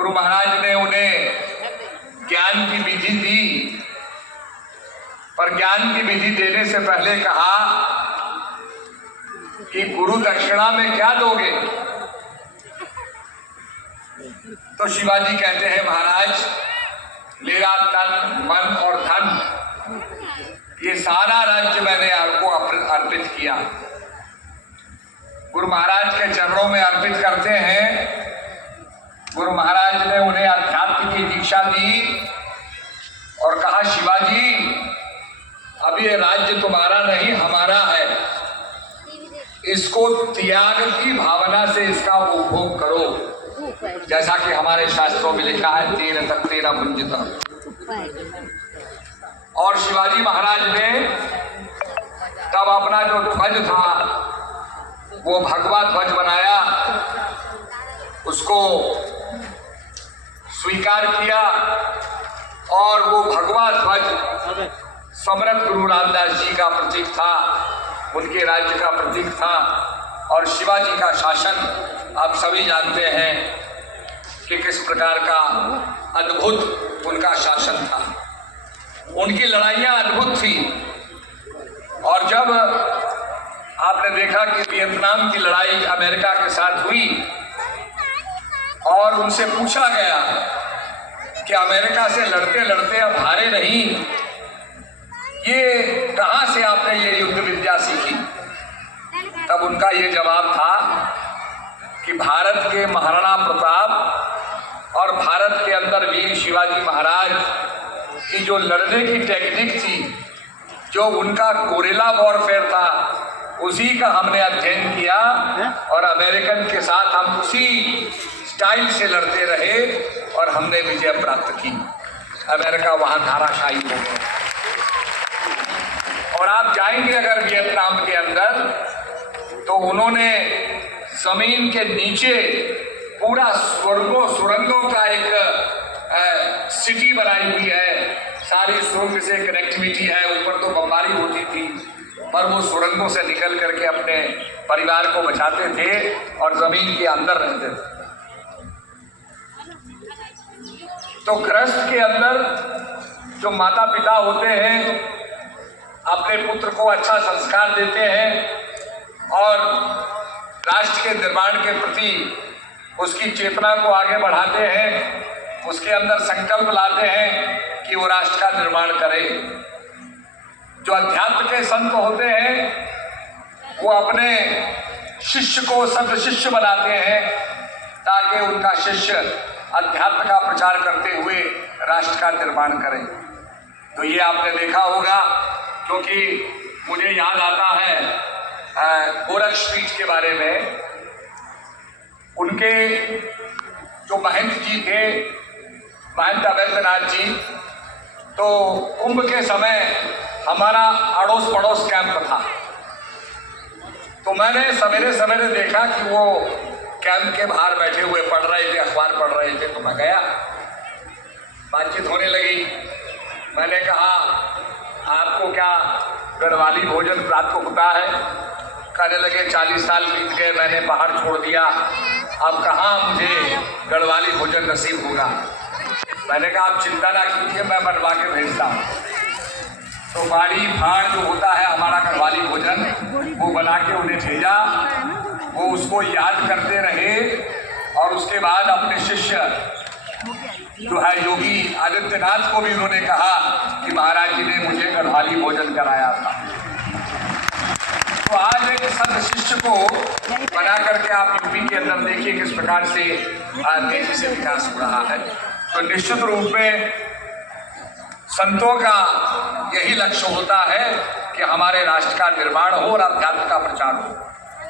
गुरु महाराज ने उन्हें ज्ञान की विधि दी, पर ज्ञान की विधि देने से पहले कहा कि गुरु दक्षिणा में क्या दोगे? तो शिवाजी कहते हैं, महाराज मेरा तन मन और धन ये सारा राज्य मैंने आपको अर्पित किया। गुरु महाराज के चरणों में अर्पित करते हैं। गुरु महाराज ने उन्हें अध्यात्म की दीक्षा दी और कहा, शिवाजी अब ये राज्य तुम्हारा नहीं हमारा है, इसको त्याग की भावना से इसका उपभोग करो, जैसा कि हमारे शास्त्रों में लिखा है, तेन तक तेरा भुंजित। और शिवाजी महाराज ने तब अपना जो ध्वज था वो भगवा ध्वज बनाया, उसको स्वीकार किया और वो भगवा ध्वज समर्थ गुरु रामदास जी का प्रतीक था, उनके राज्य का प्रतीक था। और शिवाजी का शासन आप सभी जानते हैं कि किस प्रकार का अद्भुत उनका शासन था। उनकी लड़ाइयाँ अद्भुत थी। और जब आपने देखा कि वियतनाम की लड़ाई अमेरिका के साथ हुई और उनसे पूछा गया कि अमेरिका से लड़ते लड़ते अब हारे नहीं, ये कहाँ से आपने ये युद्ध विद्या सीखी? तब उनका ये जवाब था कि भारत के महाराणा प्रताप और भारत के अंदर वीर शिवाजी महाराज की जो लड़ने की टेक्निक थी, जो उनका गोरिल्ला वॉरफेयर था, उसी का हमने अध्ययन किया और अमेरिकन के साथ हम उसी स्टाइल से लड़ते रहे और हमने विजय प्राप्त की। अमेरिका वहाँ धाराशायी हो गया। और आप जाएंगे अगर वियतनाम के अंदर, तो उन्होंने जमीन के नीचे पूरा सुरंगों का एक सिटी बनाई हुई है। सारी सुरंग से कनेक्टिविटी है। ऊपर तो बमबारी होती थी, पर वो सुरंगों से निकल करके अपने परिवार को बचाते थे और जमीन के अंदर रहते थे। तो गृहस्थ के अंदर जो माता पिता होते हैं अपने पुत्र को अच्छा संस्कार देते हैं और राष्ट्र के निर्माण के प्रति उसकी चेतना को आगे बढ़ाते हैं, उसके अंदर संकल्प लाते हैं कि वो राष्ट्र का निर्माण करे। जो अध्यात्म के संत होते हैं वो अपने शिष्य को संत शिष्य बनाते हैं ताकि उनका शिष्य अध्यात्म का प्रचार करते हुए राष्ट्र का निर्माण करे। तो ये आपने देखा होगा, क्योंकि मुझे याद आता है गोरक्षपीठ के बारे में। उनके जो महंत जी थे, महंत अवैधनाथ जी, तो कुंभ के समय हमारा अड़ोस पड़ोस कैंप था। तो मैंने सवेरे सवेरे देखा कि वो कैंप के बाहर बैठे हुए पढ़ रहे थे, अखबार पढ़ रहे थे। तो मैं गया, बातचीत होने लगी। मैंने कहा, आपको क्या गढ़वाली भोजन प्राप्त होता है? कहने लगे, 40 साल बीत गए, मैंने पहाड़ छोड़ दिया, अब कहाँ मुझे गढ़वाली भोजन नसीब होगा। मैंने कहा, आप चिंता ना कीजिए, मैं बनवा के भेजता हूँ। तो बाड़ी फाड़ जो होता है हमारा गढ़वाली भोजन, वो बना के उन्हें भेजा। वो उसको याद करते रहे और उसके बाद अपने शिष्य जो है योगी आदित्यनाथ को भी उन्होंने कहा कि महाराज जी ने मुझे गढ़वाली भोजन कराया था। तो आज एक संत शिष्य को बना करके आप यूपी के अंदर देखिए किस प्रकार से तेजी से विकास हो रहा है। तो निश्चित रूप में संतों का यही लक्ष्य होता है कि हमारे राष्ट्र का निर्माण हो और अध्यात्म का प्रचार हो।